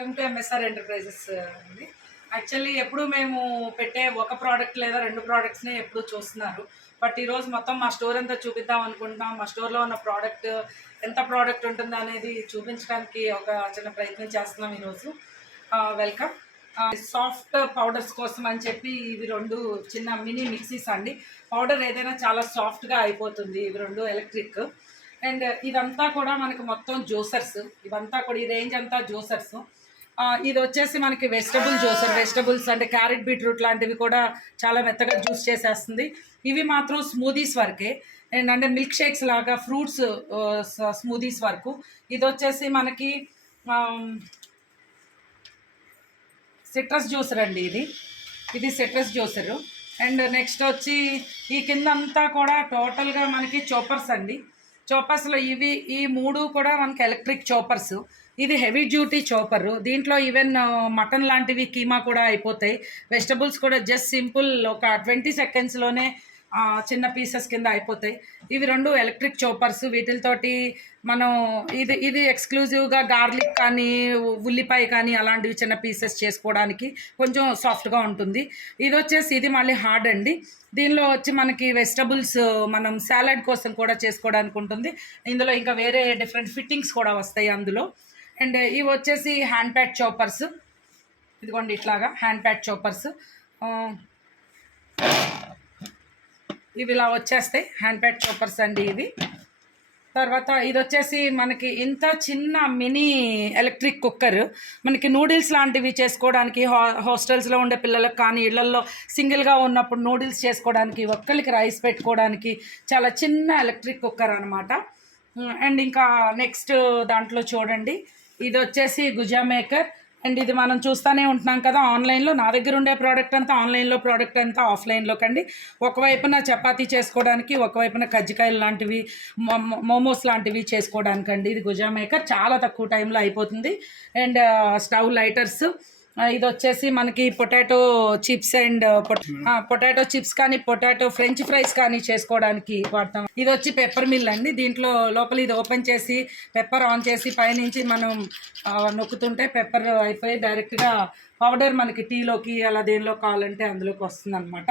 Welcome to MSR enterprises అండి. Actually ఎప్పుడు మేము పెట్టే ఒక ప్రోడక్ట్ లేదా 2 ప్రోడక్ట్స్ని ఎప్పుడు చూస్తున్నారు. బట్ ఈరోజు మొత్తం మా స్టోర్ అంతా చూపిద్దాం అనుకుంటున్నాం. మా స్టోర్లో ఉన్న ప్రోడక్ట్ ఎంత ప్రోడక్ట్ ఉంటుందో అనేది చూపించడానికి ఒక చిన్న ప్రయత్నం చేస్తున్నాం ఈరోజు. వెల్కమ్. సాఫ్ట్ పౌడర్స్ కోసం అని చెప్పి ఇవి 2 చిన్న మినీ మిక్సీస్ అండి. పౌడర్ ఏదైనా చాలా సాఫ్ట్గా అయిపోతుంది. ఇవి 2 ఎలక్ట్రిక్. అండ్ ఇదంతా కూడా మనకి మొత్తం జ్యూసర్స్. ఇవంతా కూడా ఈ రేంజ్ అంతా జ్యూసర్స్. ఇది వచ్చేసి మనకి వెజిటబుల్ జ్యూసర్. వెజిటబుల్స్ అంటే క్యారెట్, బీట్రూట్ లాంటివి కూడా చాలా మెత్తగా జ్యూస్ చేసేస్తుంది. ఇవి మాత్రం స్మూదీస్ వరకే. అండ్ అంటే మిల్క్ షేక్స్ లాగా ఫ్రూట్స్ స్మూదీస్ వరకు. ఇది వచ్చేసి మనకి సిట్రస్ జ్యూసర్ అండి. ఇది సిట్రస్ జ్యూసరు. అండ్ నెక్స్ట్ వచ్చి ఈ కింద అంతా కూడా టోటల్గా మనకి చోపర్స్ అండి. చోపర్స్లో ఈ 3 కూడా మనకి ఎలక్ట్రిక్ చోపర్స్. ఇది హెవీ డ్యూటీ చోపరు. దీంట్లో ఈవెన్ మటన్ లాంటివి కీమా కూడా అయిపోతాయి. వెజిటబుల్స్ కూడా జస్ట్ సింపుల్ ఒక 20 సెకండ్స్లోనే చిన్న పీసెస్ కింద అయిపోతాయి. ఇవి 2 ఎలక్ట్రిక్ చోపర్స్. వీటితోటి మనం ఇది ఎక్స్క్లూజివ్గా గార్లిక్ కానీ ఉల్లిపాయ కానీ అలాంటివి చిన్న పీసెస్ చేసుకోవడానికి కొంచెం సాఫ్ట్గా ఉంటుంది. ఇది మళ్ళీ హార్డ్ అండి. దీనిలో వచ్చి మనకి వెజిటబుల్స్ మనం సాలడ్ కోసం కూడా చేసుకోవడానికి ఉంటుంది. ఇందులో ఇంకా వేరే డిఫరెంట్ ఫిట్టింగ్స్ కూడా వస్తాయి అందులో. అండ్ ఇవి వచ్చేసి హ్యాండ్ ప్యాడ్ చాపర్స్. ఇదిగోండి ఇట్లాగా హ్యాండ్ ప్యాడ్ చాపర్స్. ఇవి ఇలా వచ్చేస్తాయి హ్యాండ్ ప్యాడ్ చాపర్స్ అండి ఇవి. తర్వాత ఇది వచ్చేసి మనకి ఇంత చిన్న మినీ ఎలక్ట్రిక్ కుక్కర్. మనకి నూడిల్స్ లాంటివి చేసుకోవడానికి హాస్టల్స్లో ఉండే పిల్లలకు కానీ ఇళ్లల్లో సింగిల్గా ఉన్నప్పుడు నూడిల్స్ చేసుకోవడానికి ఒక్కరికి రైస్ పెట్టుకోవడానికి చాలా చిన్న ఎలక్ట్రిక్ కుక్కర్ అనమాట. అండ్ ఇంకా నెక్స్ట్ దాంట్లో చూడండి, ఇది వచ్చేసి గుజా మేకర్. అండ్ ఇది మనం చూస్తూనే ఉంటున్నాం కదా ఆన్లైన్లో. నా దగ్గర ఉండే ప్రోడక్ట్ అంతా ఆన్లైన్లో, ప్రోడక్ట్ అంతా ఆఫ్లైన్లో కండి. ఒకవైపున చపాతీ చేసుకోవడానికి, ఒకవైపున కజ్జికాయలు లాంటివి, మోమోస్ లాంటివి చేసుకోవడానికి అండి. ఇది గుజా మేకర్ చాలా తక్కువ టైంలో అయిపోతుంది. And stove lighters. ఇది వచ్చేసి మనకి potato chips and potato chips కానీ పొటాటో ఫ్రెంచ్ ఫ్రైస్ కానీ చేసుకోవడానికి వాడతాం. ఇది వచ్చి పెప్పర్ మిల్ అండి. దీంట్లో లోపల ఇది ఓపెన్ చేసి పెప్పర్ ఆన్ చేసి పైనుంచి మనం నొక్కుతుంటే పెప్పర్ అయిపోయి డైరెక్ట్గా పౌడర్ మనకి టీలోకి అలా దేనిలో కావాలంటే అందులోకి వస్తుంది అనమాట.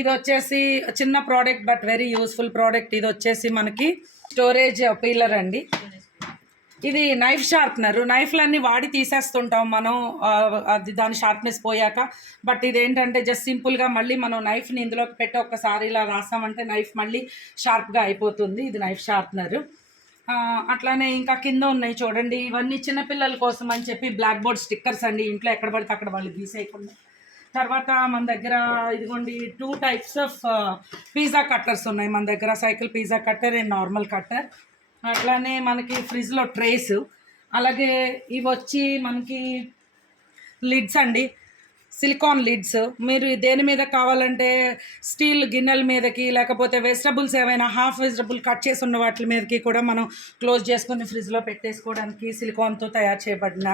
ఇది వచ్చేసి చిన్న product but very useful product. ఇది వచ్చేసి మనకి స్టోరేజ్ పీలర్ అండి. ఇది నైఫ్ షార్ప్నర్. నైఫ్లన్నీ వాడి తీసేస్తుంటాం మనం అది దాని షార్ప్నెస్ పోయాక. బట్ ఇదేంటంటే జస్ట్ సింపుల్గా మళ్ళీ మనం నైఫ్ని ఇందులోకి పెట్టి ఒక్కసారి ఇలా రాసామంటే నైఫ్ మళ్ళీ షార్ప్గా అయిపోతుంది. ఇది నైఫ్ షార్ప్నర్. అట్లానే ఇంకా కింద ఉన్నాయి చూడండి, ఇవన్నీ చిన్నపిల్లల కోసం అని చెప్పి బ్లాక్ బోర్డ్ స్టిక్కర్స్ అండి. ఇంట్లో ఎక్కడ పడితే అక్కడ వాళ్ళు గీసేయకుండా. తర్వాత మన దగ్గర ఇదిగోండి 2 టైప్స్ ఆఫ్ పిజ్జా కట్టర్స్ ఉన్నాయి మన దగ్గర. Cycle pizza cutter and normal cutter. అట్లానే మనకి ఫ్రిడ్జ్లో ట్రేస్. అలాగే ఇవి వచ్చి మనకి లిడ్స్ అండి, సిలికాన్ లిడ్స్. మీరు దేని మీద కావాలంటే స్టీల్ గిన్నెల మీదకి, లేకపోతే వెజిటబుల్స్ ఏమైనా హాఫ్ వెజిటబుల్ కట్ చేసి ఉన్న వాటి మీదకి కూడా మనం క్లోజ్ చేసుకొని ఫ్రిడ్జ్లో పెట్టేసుకోవడానికి సిలికాన్తో తయారు చేయబడిన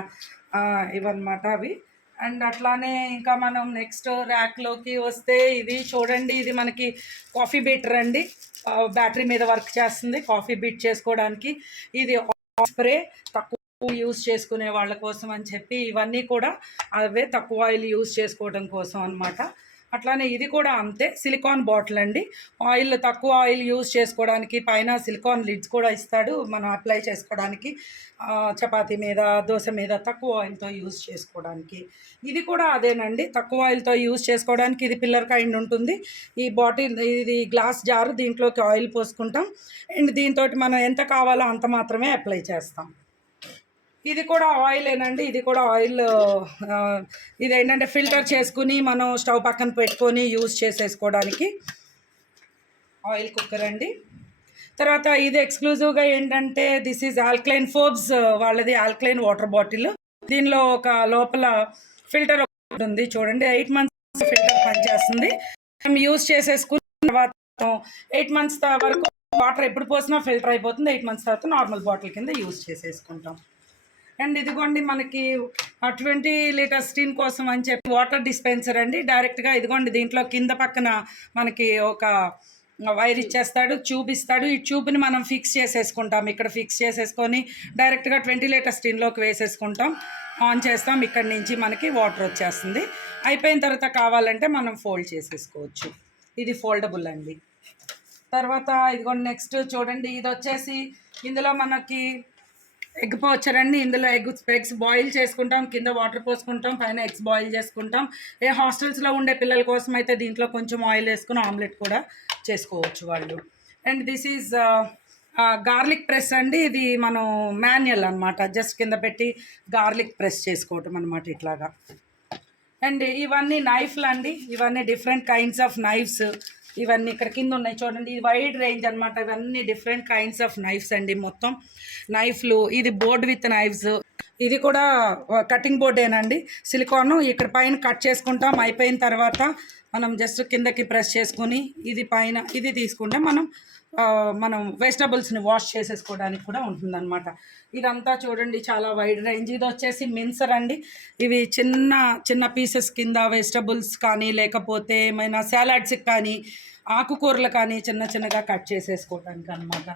ఇవన్నమాట అవి. అండ్ అట్లానే ఇంకా మనం నెక్స్ట్ ర్యాక్లోకి వస్తే ఇది చూడండి, ఇది మనకి కాఫీ బీటర్ అండి. బ్యాటరీ మీద వర్క్ చేస్తుంది, కాఫీ బీట్ చేసుకోవడానికి. ఇది స్ప్రే తక్కువ యూజ్ చేసుకునే వాళ్ళ కోసం అని చెప్పి ఇవన్నీ కూడా అవే తక్కువ ఆయిల్ యూజ్ చేసుకోవడం కోసం అనమాట. అట్లానే ఇది కూడా అంతే, సిలికాన్ బాటిల్ అండి. తక్కువ ఆయిల్ యూజ్ చేసుకోవడానికి పైన సిలికాన్ లిడ్స్ కూడా ఇస్తాడు మనం అప్లై చేసుకోవడానికి. చపాతీ మీద, దోశ మీద తక్కువ ఆయిల్తో యూజ్ చేసుకోవడానికి. ఇది కూడా అదేనండి, తక్కువ ఆయిల్తో యూజ్ చేసుకోవడానికి. ఇది పిల్లర్ కైండ్ ఉంటుంది. ఈ బాటిల్ ఇది గ్లాస్ జారు, దీంట్లోకి ఆయిల్ పోసుకుంటాం. అండ్ దీంతో మనం ఎంత కావాలో అంత మాత్రమే అప్లై చేస్తాం. ఇది కూడా ఆయిలేనండి. ఇది కూడా ఆయిల్. ఇదేంటంటే ఫిల్టర్ చేసుకుని మనం స్టవ్ పక్కన పెట్టుకొని యూజ్ చేసేసుకోవడానికి ఆయిల్ కుక్కర్ అండి. తర్వాత ఇది ఎక్స్క్లూజివ్గా ఏంటంటే దిస్ ఈజ్ ఆల్కలైన్ ఫోర్బ్స్ వాళ్ళది ఆల్కలైన్ వాటర్ బాటిల్. దీనిలో ఒక లోపల ఫిల్టర్ ఉంటుంది చూడండి. 8 months ఫిల్టర్ పనిచేస్తుంది. మనం యూజ్ చేసేసుకున్న తర్వాత 8 months వరకు వాటర్ ఎప్పుడు పోసినా ఫిల్టర్ అయిపోతుంది. 8 months తర్వాత నార్మల్ బాటిల్ కింద యూజ్ చేసేసుకుంటాం. అండ్ ఇదిగోండి మనకి 20 లీటర్స్ టీన్ కోసం అని చెప్పి వాటర్ డిస్పెన్సర్ అండి. డైరెక్ట్గా ఇదిగోండి దీంట్లో కింద పక్కన మనకి ఒక వైర్ ఇచ్చేస్తాడు, ట్యూబ్ ఇస్తాడు. ఈ ట్యూబ్ని మనం ఫిక్స్ చేసేసుకుంటాం. ఇక్కడ ఫిక్స్ చేసేసుకొని డైరెక్ట్గా 20 లీటర్స్ టిన్లోకి వేసేసుకుంటాం. ఆన్ చేస్తాం, ఇక్కడ నుంచి మనకి వాటర్ వచ్చేస్తుంది. అయిపోయిన తర్వాత కావాలంటే మనం ఫోల్డ్ చేసేసుకోవచ్చు. ఇది ఫోల్డబుల్ అండి. తర్వాత ఇదిగోండి నెక్స్ట్ చూడండి, ఇది వచ్చేసి ఇందులో మనకి ఎగ్ పౌచర్ అండి. ఇందులో ఎగ్స్ బాయిల్ చేసుకుంటాం, కింద వాటర్ పోసుకుంటాం, పైన ఎగ్స్ బాయిల్ చేసుకుంటాం. హాస్టల్స్లో ఉండే పిల్లల కోసం అయితే దీంట్లో కొంచెం ఆయిల్ వేసుకుని ఆమ్లెట్ కూడా చేసుకోవచ్చు వాళ్ళు. And this is garlic press అండి. ఇది మనం మాన్యువల్ అనమాట, జస్ట్ కింద పెట్టి గార్లిక్ ప్రెస్ చేసుకోవటం అనమాట ఇట్లాగా. అండ్ ఇవన్నీ నైఫ్లు అండి, ఇవన్నీ డిఫరెంట్ కైండ్స్ ఆఫ్ నైఫ్స్. ఇవన్నీ ఇక్కడ కింద ఉన్నాయి చూడండి, ఇది వైడ్ రేంజ్ అనమాట. ఇవన్నీ డిఫరెంట్ కైండ్స్ ఆఫ్ నైఫ్స్ అండి, మొత్తం నైఫ్లు. ఇది బోర్డ్ విత్ నైఫ్స్. ఇది కూడా కటింగ్ బోర్డేనండి, సిలికాన్. ఇక్కడ పైన కట్ చేసుకుంటాం, అయిపోయిన తర్వాత మనం జస్ట్ కిందకి ప్రెస్ చేసుకొని ఇది పైన ఇది తీసుకుంటే మనం వెజిటబుల్స్ని వాష్ చేసేసుకోవడానికి కూడా ఉంటుందన్నమాట. ఇదంతా చూడండి చాలా వైడ్ రేంజ్. ఇది వచ్చేసి మిన్సర్ అండి. ఇవి చిన్న చిన్న పీసెస్ కింద వెజిటబుల్స్ కానీ లేకపోతే ఏమైనా సాలాడ్స్కి కానీ ఆకుకూరలు కానీ చిన్న చిన్నగా కట్ చేసేసుకోవడానికి అనమాట.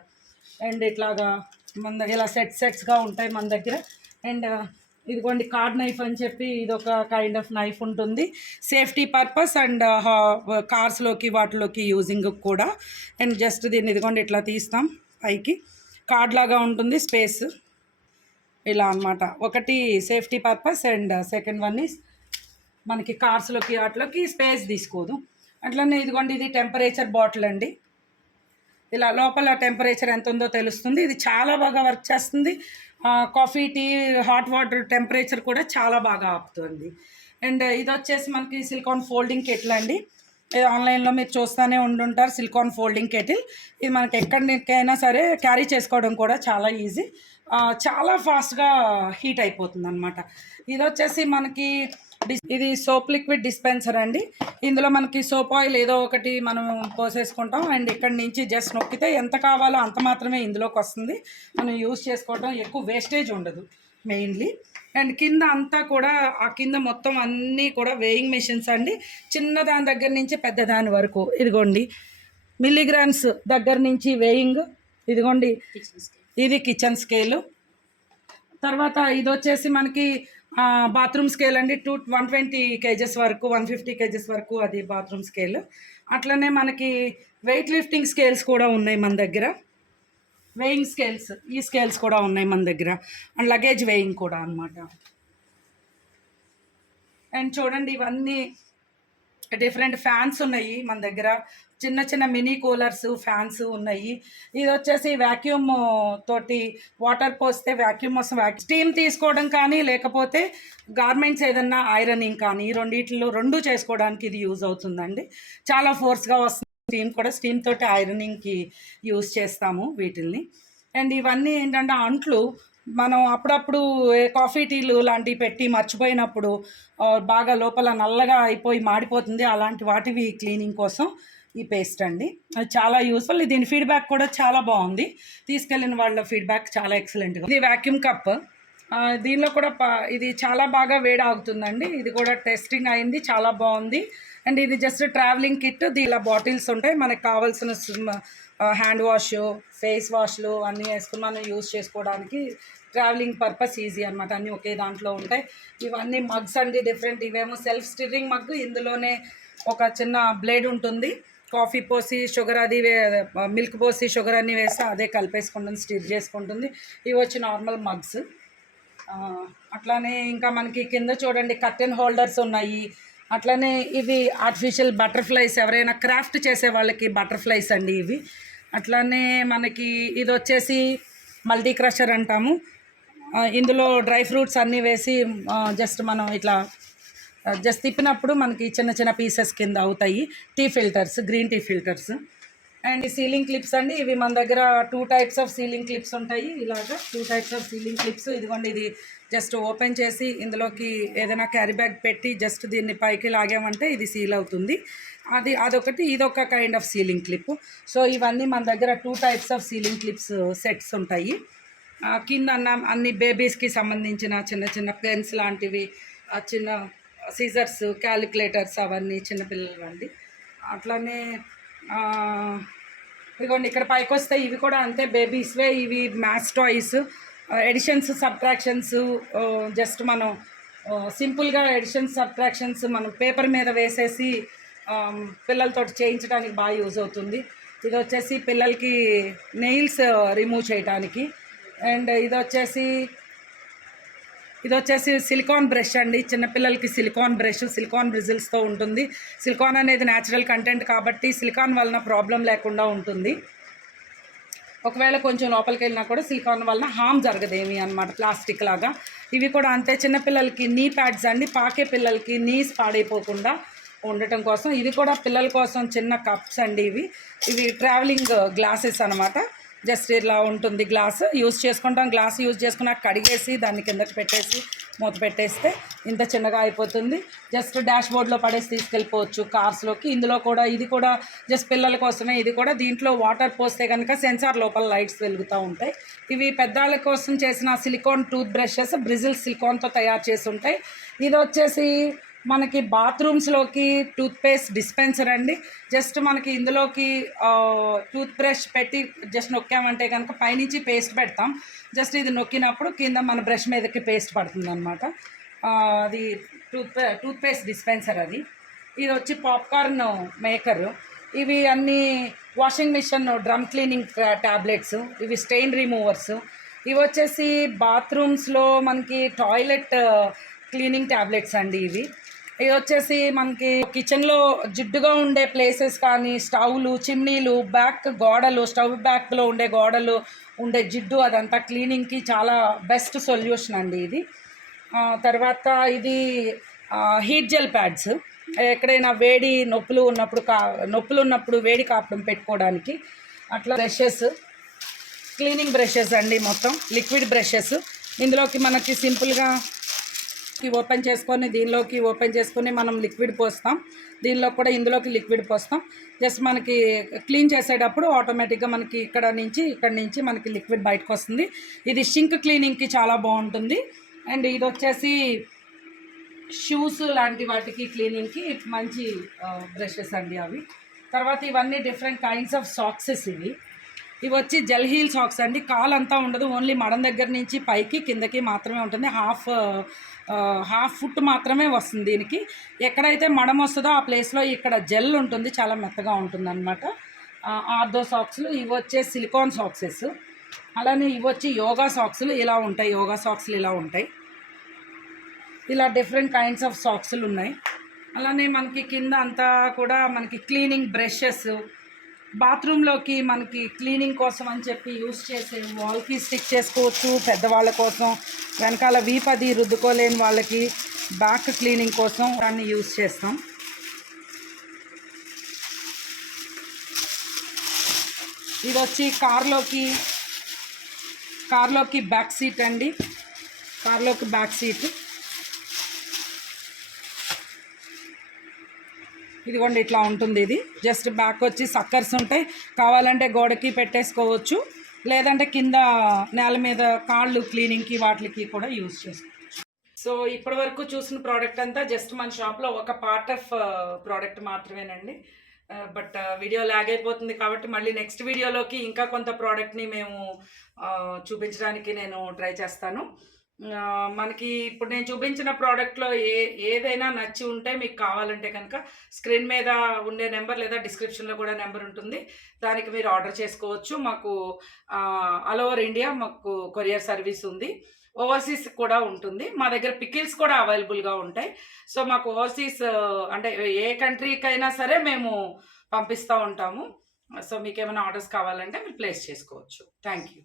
అండ్ ఇట్లాగా ఇలా సెట్స్గా ఉంటాయి మన దగ్గర. అండ్ ఇదిగోండి కార్డ్ నైఫ్ అని చెప్పి ఇది ఒక కైండ్ ఆఫ్ నైఫ్ ఉంటుంది, సేఫ్టీ పర్పస్ అండ్ కార్స్లోకి వాటిలోకి యూజింగ్ కూడా. అండ్ జస్ట్ దీన్ని ఇదిగోండి ఇట్లా తీస్తాం పైకి, కార్డ్ లాగా ఉంటుంది స్పేస్ ఇలా అనమాట. ఒకటి safety purpose and second one is మనకి కార్స్లోకి వాటిలోకి స్పేస్ తీసుకోదు. అట్లనే ఇదిగోండి ఇది టెంపరేచర్ బాటిల్ అండి. ఇలా లోపల టెంపరేచర్ ఎంత ఉందో తెలుస్తుంది. ఇది చాలా బాగా వర్క్ చేస్తుంది. Coffee, tea, hot water temperature కూడా చాలా బాగా ఆపుతుంది. అండ్ ఇది వచ్చేసి మనకి సిలికాన్ ఫోల్డింగ్ కెటిల్ అండి. ఇది ఆన్లైన్లో మీరు చూస్తూనే ఉండుంటారు, సిలికాన్ ఫోల్డింగ్ కెటిల్. ఇది మనకి ఎక్కడికైనా సరే క్యారీ చేసుకోవడం కూడా చాలా ఈజీ, చాలా ఫాస్ట్గా హీట్ అయిపోతుంది అనమాట. ఇది వచ్చేసి మనకి ఇది సోప్ లిక్విడ్ డిస్పెన్సర్ అండి. ఇందులో మనకి సోప్ ఆయిల్ ఏదో ఒకటి మనం పోసేసుకుంటాం. అండ్ ఇక్కడి నుంచి జస్ట్ నొక్కితే ఎంత కావాలో అంత మాత్రమే ఇందులోకి వస్తుంది. మనం యూజ్ చేసుకోవడం ఎక్కువ వేస్టేజ్ ఉండదు మెయిన్లీ. అండ్ కింద అంతా కూడా ఆ కింద మొత్తం అన్నీ కూడా వేయింగ్ మెషిన్స్ అండి, చిన్న దాని దగ్గర నుంచి పెద్ద దాని వరకు. ఇదిగోండి మిల్లీగ్రామ్స్ దగ్గర నుంచి వేయింగ్. ఇదిగోండి ఇది కిచెన్ స్కేలు. తర్వాత ఇది వచ్చేసి మనకి బాత్రూమ్ స్కేల్ అండి. 120 kgs వరకు, 150 kgs వరకు అది బాత్రూమ్ స్కేల్. అట్లనే మనకి వెయిట్ లిఫ్టింగ్ స్కేల్స్ కూడా ఉన్నాయి మన దగ్గర, వేయింగ్ స్కేల్స్, ఈ స్కేల్స్ కూడా ఉన్నాయి మన దగ్గర. అండ్ లగేజ్ వేయింగ్ కూడా అనమాట. అండ్ చూడండి ఇవన్నీ డిఫరెంట్ ఫ్యాన్స్ ఉన్నాయి మన దగ్గర, చిన్న చిన్న మినీ కూలర్స్, ఫ్యాన్స్ ఉన్నాయి. ఇది వచ్చేసి వ్యాక్యూమ్ తోటి వాటర్ పోస్తే వ్యాక్యూమ్ వస్తుంది, స్టీమ్ తీసుకోవడం కానీ లేకపోతే గార్మెంట్స్ ఏదన్నా ఐరనింగ్ కానీ రెండు చేసుకోవడానికి ఇది యూజ్ అవుతుందండి. చాలా ఫోర్స్గా వస్తుంది స్టీమ్ కూడా, స్టీమ్ తోటి ఐరనింగ్కి యూజ్ చేస్తాము వీటిల్ని. అండ్ ఇవన్నీ ఏంటంటే అంట్లు మనం అప్పుడప్పుడు కాఫీ టీలు లాంటివి పెట్టి మర్చిపోయినప్పుడు బాగా లోపల నల్లగా అయిపోయి మాడిపోతుంది, అలాంటి వాటివి క్లీనింగ్ కోసం ఈ పేస్ట్ అండి. అది చాలా యూస్ఫుల్. దీని ఫీడ్బ్యాక్ కూడా చాలా బాగుంది, తీసుకెళ్ళిన వాళ్ళ ఫీడ్బ్యాక్ చాలా ఎక్సలెంట్గా. ఇది వ్యాక్యూమ్ కప్. దీనిలో కూడా ఇది చాలా బాగా వేడి ఆగుతుందండి. ఇది కూడా టెస్టింగ్ అయింది, చాలా బాగుంది. అండ్ ఇది జస్ట్ ట్రావెలింగ్ కిట్. దీనిలో బాటిల్స్ ఉంటాయి, మనకు కావాల్సిన హ్యాండ్ వాష్, ఫేస్ వాష్లు అన్నీ వేసుకుని మనం యూజ్ చేసుకోవడానికి ట్రావెలింగ్ పర్పస్ ఈజీ అనమాట. అన్నీ ఒకే దాంట్లో ఉంటాయి. ఇవన్నీ మగ్స్ అండి డిఫరెంట్. ఇవేమో సెల్ఫ్ స్టిర్రింగ్ మగ్. ఇందులోనే ఒక చిన్న బ్లేడ్ ఉంటుంది, కాఫీ పోసి షుగర్ అది మిల్క్ పోసి షుగర్ అన్నీ వేస్తే అదే కలిపేసుకుంటుంది, స్టిర్ చేసుకుంటుంది. ఇవి వచ్చి నార్మల్ మగ్స్. అట్లానే ఇంకా మనకి కింద చూడండి కర్టెన్ హోల్డర్స్ ఉన్నాయి. అట్లనే ఇవి ఆర్టిఫిషియల్ బటర్ఫ్లైస్, ఎవరైనా క్రాఫ్ట్ చేసే వాళ్ళకి బటర్ఫ్లైస్ అండి ఇవి. అట్లానే మనకి ఇది వచ్చేసి మల్టీ క్రషర్ అంటాము. ఇందులో డ్రై ఫ్రూట్స్ అన్నీ వేసి జస్ట్ మనం ఇట్లా జస్ట్ తిప్పినప్పుడు మనకి చిన్న చిన్న పీసెస్ కింద అవుతాయి. Tea filters, green tea filters. And sealing clips అండి. ఇవి మన దగ్గర 2 types ఆఫ్ సీలింగ్ క్లిప్స్ ఉంటాయి. ఇలాగా 2 types ఆఫ్ సీలింగ్ క్లిప్స్. ఇదిగోండి ఇది జస్ట్ ఓపెన్ చేసి ఇందులోకి ఏదైనా క్యారీ బ్యాగ్ పెట్టి జస్ట్ దీన్ని పైకి లాగామంటే ఇది సీల్ అవుతుంది. అదొకటి, ఇదొక kind of ceiling clip. So ఇవన్నీ మన దగ్గర 2 types of ceiling clips sets ఉంటాయి. కింద అన్ని బేబీస్కి సంబంధించిన చిన్న చిన్న పెన్స్ లాంటివి, చిన్న సీజర్స్, క్యాలిక్యులేటర్స్ అవన్నీ చిన్నపిల్లలు అండి. అట్లానే ఇదిగోండి ఇక్కడ పైకి వస్తే ఇవి కూడా అంతే బేబీస్వే. ఇవి maths toys. Editions subtractions just మనం సింపుల్గా ఎడిషన్స్ సబ్ట్రాక్షన్స్ మనం పేపర్ మీద వేసేసి పిల్లలతో చేయించడానికి బాగా యూజ్ అవుతుంది. ఇది వచ్చేసి పిల్లలకి నెయిల్స్ రిమూవ్ చేయడానికి. అండ్ ఇది వచ్చేసి సిలికాన్ బ్రష్ అండి. చిన్నపిల్లలకి సిలికాన్ బ్రష్ సిలికాన్ బ్రిజిల్స్తో ఉంటుంది. సిలికాన్ అనేది న్యాచురల్ కంటెంట్ కాబట్టి సిలికాన్ వలన ప్రాబ్లం లేకుండా ఉంటుంది. ఒకవేళ కొంచెం లోపలికి వెళ్ళినా కూడా సిలికాన్ వలన హామ్ జరగదేమి అనమాట, ప్లాస్టిక్ లాగా. ఇవి కూడా అంతే, చిన్నపిల్లలకి నీ ప్యాడ్స్ అండి. పాకే పిల్లలకి నీస్ పాడైపోకుండా ఉండటం కోసం. ఇది కూడా పిల్లల కోసం చిన్న కప్స్ అండి. ఇవి ట్రావెలింగ్ గ్లాసెస్ అనమాట. జస్ట్ ఇలా ఉంటుంది గ్లాస్. యూజ్ చేసుకుంటాం, గ్లాస్ యూజ్ చేసుకున్నాక కడిగేసి దాన్ని కిందకి పెట్టేసి మూత పెట్టేస్తే ఇంత చిన్నగా అయిపోతుంది. జస్ట్ డాష్ బోర్డ్లో పడేసి తీసుకెళ్ళిపోవచ్చు కార్స్లోకి. ఇది కూడా జస్ట్ పిల్లల కోసమే. ఇది కూడా దీంట్లో వాటర్ పోస్తే కనుక సెన్సార్ లోపల లైట్స్ వెలుగుతూ ఉంటాయి. ఇవి పెద్దవాళ్ళ కోసం చేసిన సిలికాన్ టూత్ బ్రషెస్, బ్రిజిల్ సిలికాన్తో తయారు చేసి ఉంటాయి. ఇది వచ్చేసి మనకి బాత్రూమ్స్లోకి టూత్పేస్ట్ డిస్పెన్సర్ అండి. జస్ట్ మనకి ఇందులోకి టూత్ బ్రష్ పెట్టి జస్ట్ నొక్కామంటే కనుక పైనుంచి పేస్ట్ పెడతాం. జస్ట్ ఇది నొక్కినప్పుడు కింద మన బ్రష్ మీదకి పేస్ట్ పడుతుంది అనమాట. అది టూత్పేస్ట్ డిస్పెన్సర్ అది. ఇది వచ్చి పాప్కార్న్ మేకర్. ఇవి అన్నీ washing machine drum cleaning tablets. ఇవి స్టెయిన్ రిమూవర్స్. ఇవి వచ్చేసి బాత్రూమ్స్లో మనకి టాయిలెట్ క్లీనింగ్ ట్యాబ్లెట్స్ అండి. ఇవి వచ్చేసి మనకి కిచెన్లో జిడ్డుగా ఉండే ప్లేసెస్ కానీ స్టవ్లు, చిమ్నీలు, గోడలు, స్టవ్ బ్యాక్లో ఉండే గోడలు ఉండే జిడ్డు అదంతా క్లీనింగ్కి చాలా బెస్ట్ సొల్యూషన్ అండి ఇది. తర్వాత ఇది హీట్ జెల్ ప్యాడ్స్. ఎక్కడైనా నొప్పులు ఉన్నప్పుడు వేడి కాపడం పెట్టుకోవడానికి. అట్లా బ్రషెస్, క్లీనింగ్ బ్రషెస్ అండి, మొత్తం లిక్విడ్ బ్రషెస్. ఇందులోకి మనకి సింపుల్గా దీనిలోకి ఓపెన్ చేసుకొని మనం లిక్విడ్ పోస్తాం. ఇందులోకి లిక్విడ్ పోస్తాం. జస్ట్ మనకి క్లీన్ చేసేటప్పుడు ఆటోమేటిక్గా మనకి ఇక్కడ నుంచి మనకి లిక్విడ్ బయటకు వస్తుంది. ఇది షింక్ క్లీనింగ్కి చాలా బాగుంటుంది. అండ్ ఇది వచ్చేసి షూస్ లాంటి వాటికి క్లీనింగ్కి మంచి బ్రషెస్ అండి అవి. తర్వాత ఇవన్నీ డిఫరెంట్ కైండ్స్ ఆఫ్ సాక్సెస్. ఇవి వచ్చి జెల్ హీల్ సాక్స్ అండి. కాలు అంతా ఉండదు, ఓన్లీ మడం దగ్గర నుంచి పైకి కిందకి మాత్రమే ఉంటుంది. హాఫ్ ఫుట్ మాత్రమే వస్తుంది దీనికి. ఎక్కడైతే మడం వస్తుందో ఆ ప్లేస్లో ఇక్కడ జెల్ ఉంటుంది, చాలా మెత్తగా ఉంటుంది అనమాట. ఆర్థో సాక్స్లు. ఇవి వచ్చే సిలికాన్ సాక్సెస్. అలానే ఇవి వచ్చి యోగా సాక్స్లు ఇలా ఉంటాయి. ఇలా ఉంటాయి. ఇలా డిఫరెంట్ కైండ్స్ ఆఫ్ సాక్స్లు ఉన్నాయి. అలానే మనకి కింద అంతా కూడా మనకి క్లీనింగ్ బ్రషెస్, బాత్రూంలోకి మనకి క్లీనింగ్ కోసం అని చెప్పి యూజ్ చేసే వాల్కి స్టిక్ చేసుకోవచ్చు. పెద్దవాళ్ళ కోసం, వెనకాల వీపది రుద్దుకోలేని వాళ్ళకి బ్యాక్ క్లీనింగ్ కోసం దాన్ని యూజ్ చేస్తాం. ఇది వచ్చి కార్లోకి బ్యాక్ సీట్ అండి. Back seat. ఇదిగోండి ఇట్లా ఉంటుంది. ఇది జస్ట్ బ్యాక్ వచ్చి సక్కర్స్ ఉంటాయి. కావాలంటే గోడకి పెట్టేసుకోవచ్చు, లేదంటే కింద నేల మీద కాళ్ళు క్లీనింగ్కి వాటికి కూడా యూజ్ చేసుకోవచ్చు. సో ఇప్పటి వరకు చూసిన ప్రోడక్ట్ అంతా జస్ట్ మన షాప్లో ఒక పార్ట్ ఆఫ్ ప్రోడక్ట్ మాత్రమేనండి. బట్ వీడియో లాగ్ అయిపోతుంది కాబట్టి మళ్ళీ నెక్స్ట్ వీడియోలోకి ఇంకా కొంత ప్రోడక్ట్ని మేము చూపించడానికి నేను ట్రై చేస్తాను. మనకి ఇప్పుడు నేను చూపించిన ప్రోడక్ట్లో ఏదైనా నచ్చి ఉంటే మీకు కావాలంటే కనుక స్క్రీన్ మీద ఉండే నెంబర్ లేదా డిస్క్రిప్షన్లో కూడా నెంబర్ ఉంటుంది, దానికి మీరు ఆర్డర్ చేసుకోవచ్చు. మాకు ఆల్ ఓవర్ ఇండియా మాకు కొరియర్ సర్వీస్ ఉంది. ఓవర్సీస్ కూడా ఉంటుంది. మా దగ్గర పికిల్స్ కూడా అవైలబుల్గా ఉంటాయి. సో మాకు ఓవర్సీస్ అంటే ఏ కంట్రీకైనా సరే మేము పంపిస్తూ ఉంటాము. సో మీకు ఏమైనా ఆర్డర్స్ కావాలంటే మీరు ప్లేస్ చేసుకోవచ్చు. Thank you.